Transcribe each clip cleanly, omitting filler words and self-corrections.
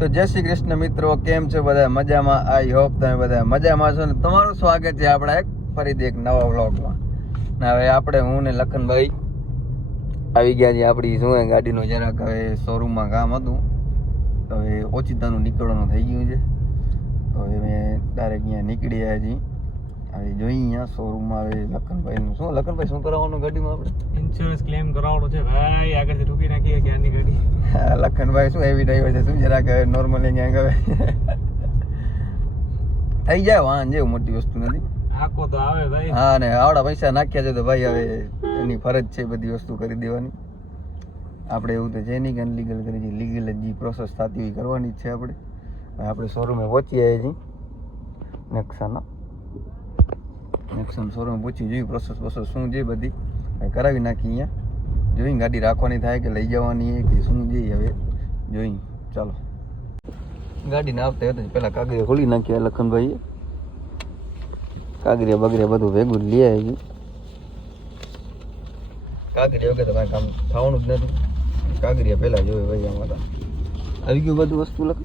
તો જય શ્રી કૃષ્ણ મિત્રો, કેમ છો બધા? મજામાં? આઈ હોપ તમે બધા મજામાં છો ને તમારું સ્વાગત છે આપણા ફરીથી એક નવા વ્લોગમાં. ને હવે આપણે હું ને લખનભાઈ આવી ગયા છીએ આપણી શું ગાડીનું જરાક હવે શોરૂમમાં કામ હતું તો હવે ઓચિતાનું નીકળવાનું થઈ ગયું છે. તો હવે મેં ડાયરેક્ટ અહીંયા નીકળી આવ્યા છીએ. હવે જોઈ અહીંયા શોરૂમમાં હવે લખનભાઈનું શું કરાવવાનું ગાડીમાં આપણે ઇન્સ્યોરન્સ ક્લેમ કરાવવાનો છે ભાઈ. આગળથી ઠોકી નાખીએ ક્યાંની ગાડી. લખનભાઈ શું એવી ડ્રાઈવર છે, શું જરાક નોર્મલી ક્યાંક હવે થઈ જાય વાહન જેવું, મોટી વસ્તુ નથી. આખો તો આવે ભાઈ. હા, ને આવડા પૈસા નાખ્યા છે તો ભાઈ હવે એની ફરજ છે બધી વસ્તુ કરી દેવાની. આપણે એવું તો છે નહીં કે અનલીગલ કરી છે, લીગલ જે પ્રોસેસ થતી હોય કરવાની જ છે. આપણે શોરૂમે પહોંચી આવ્યા છીએ નેક્સન શોરૂમે પહોંચી જોઈ પ્રોસેસ શું છે બધી કરાવી નાખી. અહીંયા જોઈ ગાડી રાખવાની થાય કે લઈ જવાની કે શું છે હવે જોઈ. ચાલો ગાડીને આવતા હતા પેલા કાગળિયા ખોલી નાખ્યા લખનભાઈએ. કાગળિયા બગડ્યા બધું ભેગું લઈ આવી. કાગળિયા વગર તો કાંઈ કામ થવાનું જ નથી. કાગળિયા પહેલા જોવે ભાઈ. આમાં આવી ગયું બધું વસ્તુ લખ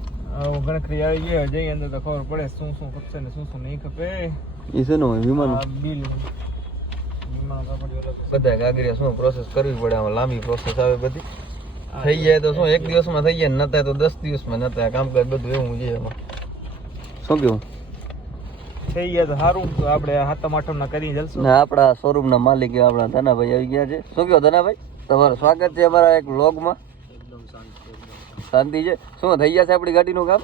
ગણતરી આવી ગઈ. જઈ અંદર તો ખબર પડે શું શું ખપશે ને શું શું નહીં ખપે. એ છે ને વિમાન બિલ બધા કાગળિયા શું પ્રોસેસ કરવી પડે. આમાં લાંબી પ્રોસેસ આવે બધી. થઈ જાય તો શું એક દિવસમાં થઈ જાય, નતા તો 10 દિવસમાં, નતા કામકાજ બધું એવું છે એમાં. શું કેવું થઈ ગયા તો સારું. તો આપણે હાથમ આઠમ ના કરી જલશું. ને આપણા શોરૂમ ના માલિક આપણા ધનાભાઈ આવી ગયા છે. શું કહો ધનાભાઈ, તમારું સ્વાગત છે અમારા એક વ્લોગમાં. શાંતિ છે? શું થઈ ગયા છે આપણી ગાડીનું કામ?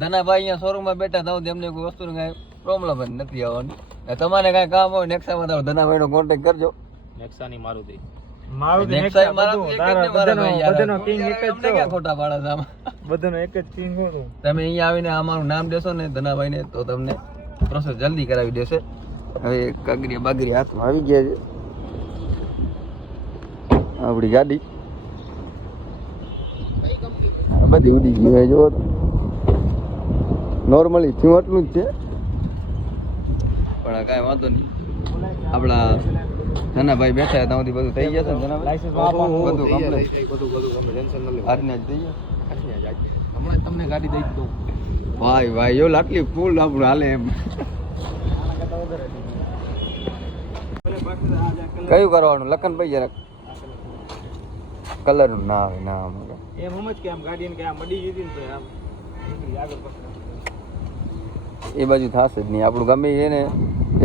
ધનાભાઈ અહીંયા શોરૂમમાં બેઠા થાવ તેમને કોઈ વસ્તુનું કાંઈ પ્રોબ્લેમ જ નથી આવવાની. તમારે કાંઈ કામ હોય નેક્સામાં તો ધનાભાઈનો કોન્ટેક્ટ કરજો. નેક્સાની મારુતિ ખોટા પાડા છે આમાં. બધાનો એક જ કિંગ હતું. તમે અહીંયા આવીને અમારું નામ દેશો ને ધનાભાઈને તો તમને પ્રોસેસ જલ્દી કરાવી દેશે. હવે કાગરિયા બાગરિયા હાથમાં આવી ગયા છે આપણી ગાડી. બધી ઉડી ગઈ હોય જો. નોર્મલી થયું એટલું જ છે પણ કાંઈ વાંધો નહીં. આપણા ધનાભાઈ બેઠા હતા બધું થઈ જશે ને ધનાભાઈ? બધું કમ્પ્લીટ આજને જ થઈ જાય. હમણાં તમને ગાડી દઈ દઉં ભાઈ. એવું આટલી ફૂલ આપણું હાલે એમ. કયું કરવાનું લખનભાઈ? જરાક કલર નું ના આવે ના એમ સમજ કે આમ ગાડીને કે આ મડી જતી ને તો આમ આગળ એ બાજુ થશે જ નહીં. આપણું ગમે છે ને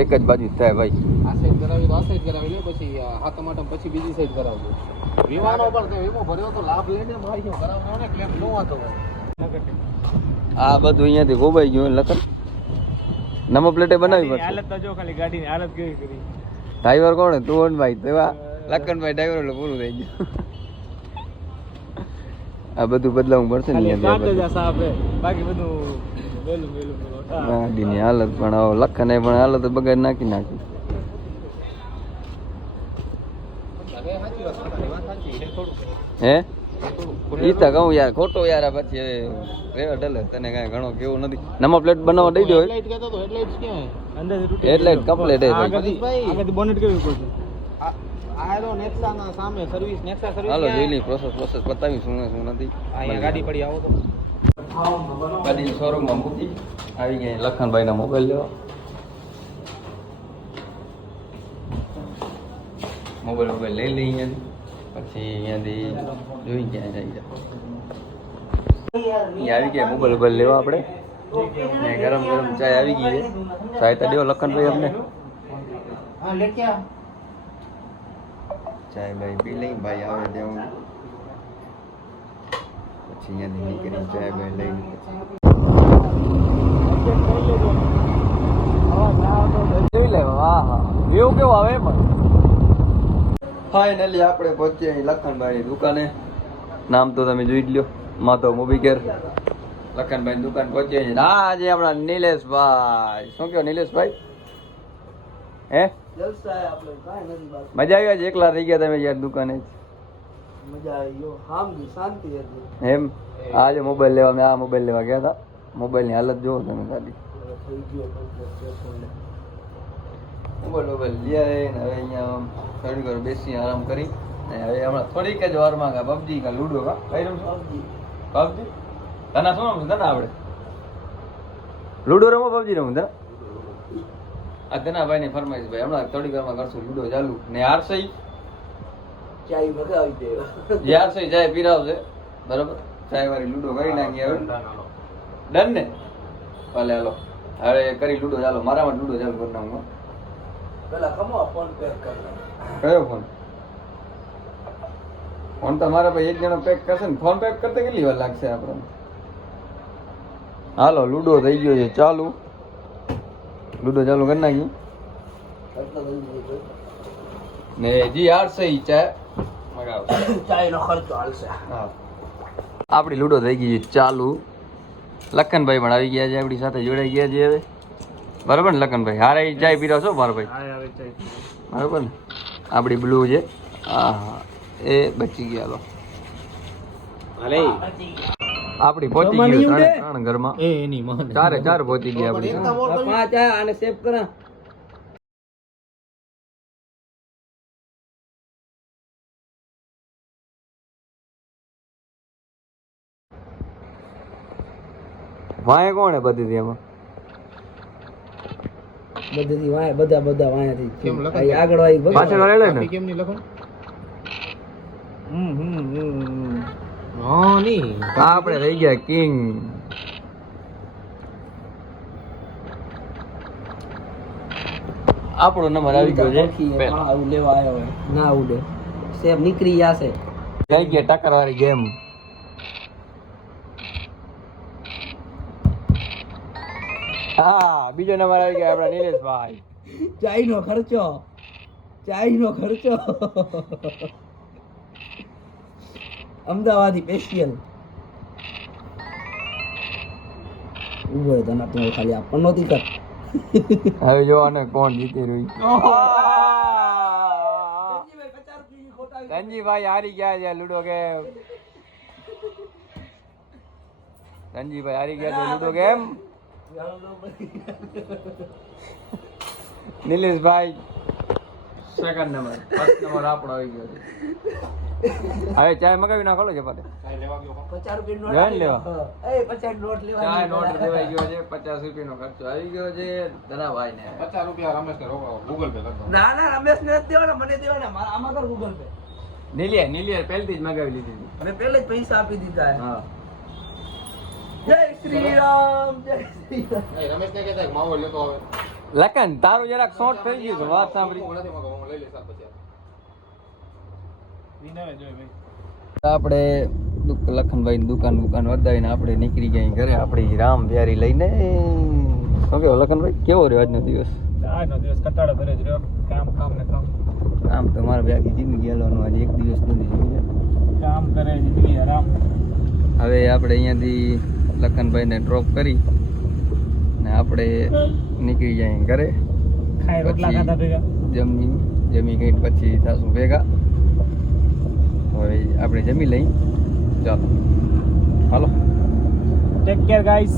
એક જ બાજુ જ થાય ભાઈ. આ સાઈડ કરાવી તો આ સાઈડ કરાવી લે, પછી હાથમ આઠમ પછી બીજી સાઈડ કરાવજો. વિમાનો પણ તો વીમો ભર્યો તો લાભ લઈને મારી ગયો કરાવવાનો ને ક્લેમ નો વાતો. આ બધું અહીંયાથી ગોબાઈ ગયું લખન. નંબર પ્લેટે બનાવી પડશે. હાલત તો જો ખાલી ગાડીની હાલત કેવી કરી. ડ્રાઈવર કોણ? તું ભાઈ તેવા લખનભાઈ ડ્રાઈવર એટલે પૂરું થઈ ગયું. આ બધું બદલાવવું પડશે ને બાકી બધું ગાડીની હાલત પણ લખને પણ હાલત બગાડ નાખી નાખી. હે ઈ તો કહું યાર ખોટો યાર. પછી હવે રેવા ડલે તને કાંઈ ઘણો કેવું નથી. નંબર પ્લેટ બનાવવા દઈ દો. હેડલાઇટ કહેતો તો હેડલાઇટ્સ ક્યાં હે? હેડલાઇટ કમ્પ્લીટ હે ભાઈ. આગળથી બોનેટ કેવી પડશે? આયરો નેક્સાના સામે સર્વિસ નેક્સા સર્વિસ. હાલો જોઈ પ્રોસેસ બતાવી શું નથી. અહીંયા ગાડી પડી આવો તો ગાડી શોરૂમમાં મૂકી આવી ગયા. લખનભાઈ ના મોબાઈલ લેવા મોબાઈલ લઈ લઈ અહીંયાથી. પછી અહીંયાથી જોઈ ક્યાં જાય અહીંયા આવી ગયા મોબાઈલ લેવા આપણે. ને ગરમ ચાય આવી ગઈ છે. ચાય તો દેવો લખનભાઈ અમને. ચાય ભાઈ પી લઈ ભાઈ આવે દેવું. પછી અહીંયાથી નીકળી ચાય ભાઈ લઈને જોઈ લેવા. હા વ્યૂ કેવો આવે પણ. ફાઇનલી આપણે પહોંચીએ લખનભાઈની દુકાને. નામ તો તમે જોઈ જ લ્યો, માધવ મોબી કેર. લખનભાઈની દુકાન પહોંચીએ છીએ. હા આજે આપણા નિલેશભાઈ. શું કહો નિલેશભાઈ? હે મજા આવી? આજે એકલા રહી ગયા તમે યાર દુકાને? મજા આવી ગયો. હામજી શાંતિ હતી એમ. આજે મોબાઈલ લેવા મેં આ મોબાઈલ લેવા ગયા હતા. મોબાઈલની હાલત જુઓ તમે ખાલી. થઈ ગયો મોબાઈલ લઈ આવે ને હવે અહીંયા થોડીક વાર બેસી આરામ કરી હવે હમણાં થોડીક જ વારમાં પબજી કા લૂડો કા કઈ રમશો? પબજી તને શું રમવું તને આવડે લૂડો રમો પબજી રમવું તને આ તેના ભાઈ ની ફરમાઈશ ભાઈ હમણાં થોડી વારમાં કરશું લૂડો ચાલુ ને આરસઈ ચાય ભગાવી દે આરસઈ ચાય પીરાવશે બરાબર ચાય વાળી લૂડો કરી નાખી હવે ડન ને ભલે હાલો હવે કરી લૂડો ચાલો મારામાં લૂડો ચાલુ કરી નાખું પેલા કમો ફોન પે કર કયો ફોન ફોન તો મારા ભાઈ એક જણો પેક કરશે ને ફોન પેક કરતા કેટલી વાર લાગશે આપણને હાલો લૂડો થઈ ગયો છે ચાલુ લૂડો ચાલુ કરી નાખી ને જી આરસઈ ચા મગાવો ચાય નો ખર્ચો હાલશે હા આપણી લૂડો થઈ ગઈ છે ચાલુ લખનભાઈ પણ આવી ગયા છે આપણી સાથે જોડાઈ ગયા છે હવે બરાબર ને લખનભાઈ હારે ચાય પીરો છો મારો ભાઈ હા આવે ચાય બરાબર ને આપણી બ્લુ છે હા હા એ બચી ગયા લો હાલે આપણી પહોંચી ગઈ ત્રણ ઘરમાં એ એની માં ચાર પહોંચી ગયા આપણી પાંચ આને સેવ કરા વાંહે કોણ હે બધી એમાં બધી વાય બધા વાયાથી કેમ લખન? આ આગળ વાય બગડ. પાછળ વાળેલો ને કેમ ની લખો હા ની આ આપણે રહી ગયા કિંગ આપણો નંબર આવી ગયો છે પહેલો. હા, આવું લેવા આવ્યો હોય ના ઉડે સેબ નીકળી જશે જઈ ગયા ટક્કર વાળી ગેમ હા બીજો નંબર આવી ગયા આપણા નિલેશભાઈ ચાય નો ખર્ચો અમદાવાદી સ્પેશિયલ ઉભો તને તો ખાલી આપણ નહોતી કર હવે જોવાને કોણ જીતી રહ્યું ધનજીભાઈ હારી ગયા છે લૂડો ગેમ ધનજીભાઈ હારી ગયા છે લૂડો ગેમ નિલેશભાઈ સેકન્ડ નંબર ફર્સ્ટ નંબર આપણો આવી ગયો છે હવે ચાય મગાવી નાખો છે પાટે જઈને લેવા ચાય નોટ દેવાઈ ગયો છે 50 રૂપિયાનો ખર્ચો આવી ગયો છે ધનાભાઈ ને 50 રૂપિયા રમેશ ને ગૂગલ પે કરતો ના રમેશ ને દેવાના મને દેવાના મારા આમાં કર ગૂગલ પે નીલિયા પહેલથી જ મગાવી લીધી હતી. મેં પહેલે જ પૈસા આપી દીધા હે. હા જય શ્રી રામ રમેશ ને કહેતા માવો લેતો આવે લખન તારું જરાક શોર્ટ થઈ ગયું છે વાત સાંભળી નથી મગાવો હું લઈ લઈશ આ પછી વિનાવે જોઈ ભાઈ આપણે લખનભાઈ ની દુકાન વધાવીને આપણે નીકળી ગયા ઘરે આપણી રામ પ્યારી લઈને શું કેવો લખનભાઈ કેવો રહ્યો આજનો દિવસ આજનો દિવસ કટાળો ભરે જ રહ્યો કામ ને કામ આમ તો મારે આખી જિંદગી હાલવાનું આજે એક દિવસ નથી જોયું. કામ કરે જિંદગી આરામ હવે આપણે અહીંયાથી લખનભાઈને ડ્રોપ કરી ને આપણે નીકળી જાય ઘરે ખાઈ રોટલા ખાધા ભેગા જમી ગઈ પછી થાશું ભેગા હવે આપણે જમી લઈ ચાલો હાલો ટેક કેર ગાઈસ